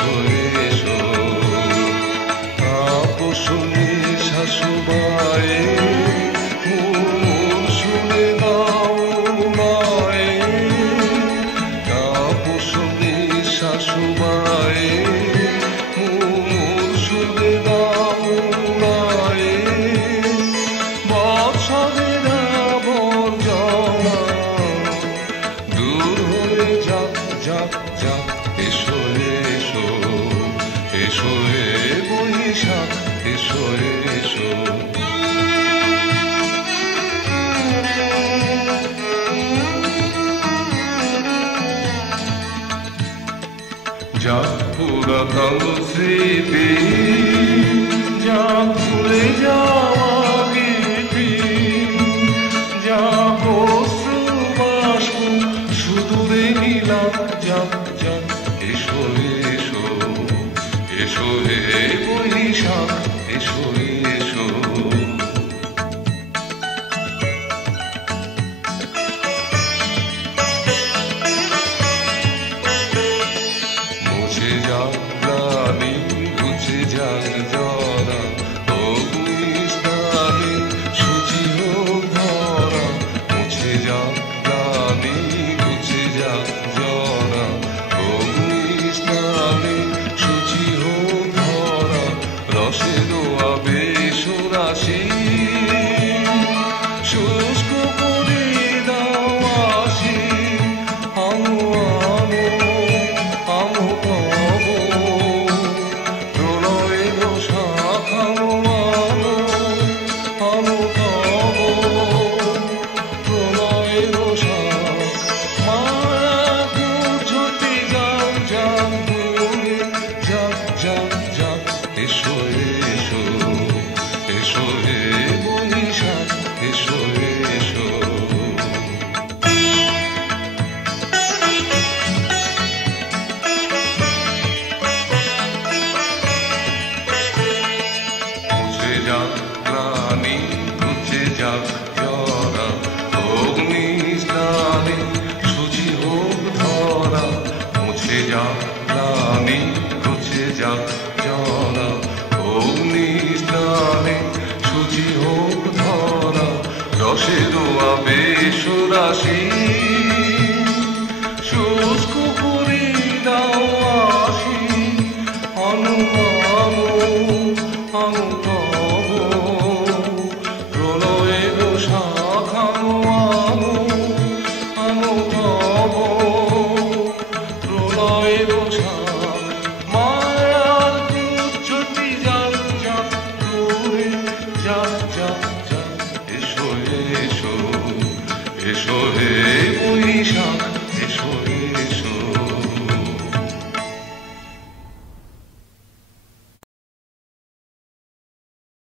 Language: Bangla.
এসো এসো আপসনে শাশুবায়ে শুনে দাও মায়ে আপসনে শাশুবায়ে শুনে দাও মায়ে বছরের আবর্জনা দূর হয়ে যাক যাক যাক এসো এসো এসো হে বৈশাখ এসো এসো যা পুরাতন স্মৃতি যা ভুলে যাওয়া গীতি যা বস্ত্রবাস্প শুধু নিলাম যাক যাক এসো এসো এসো হে বৈশাখ এসো এসো মুছে যাক প্রাণী মুছে যাক জরা অগ্নিস্নানে শুচি হোক ধরা মুছে যাক প্রাণী মুছে যাক জরা অগ্নিস্নানে শুচি হোক ধরা রসে দোয়া বেশ রাশি শুষ্ক করে দাও আসি আমো আমো আমো পাবো প্রলয়ের শাখানো আমো আমো পাবো প্রলয়ের শাখ মায়া ঝুটি যাও যাও দূরে যাক যাক যাক এসো এসো এসো হে বৈশাখ এসো এসো মুছে যাক প্রাণী মুছে যাক জরা অগ্নিস্নানে শুচি হোক ধরা মুছে যাক প্রাণী মুছে যাক জরা অগ্নিস্নানে শুচি হোক ধরা রসে দোয়া বেশ রাশি শুষ্ক করে দাও আসি অনু আমো আমো পাবো প্রলয়ের শাখানো আমো আমো পাবো প্রলয়ের শাখ মায়ার ঝুটি যাক যাক দূরে যাক যাক যাক এসো এসো এসো হে বৈশাখ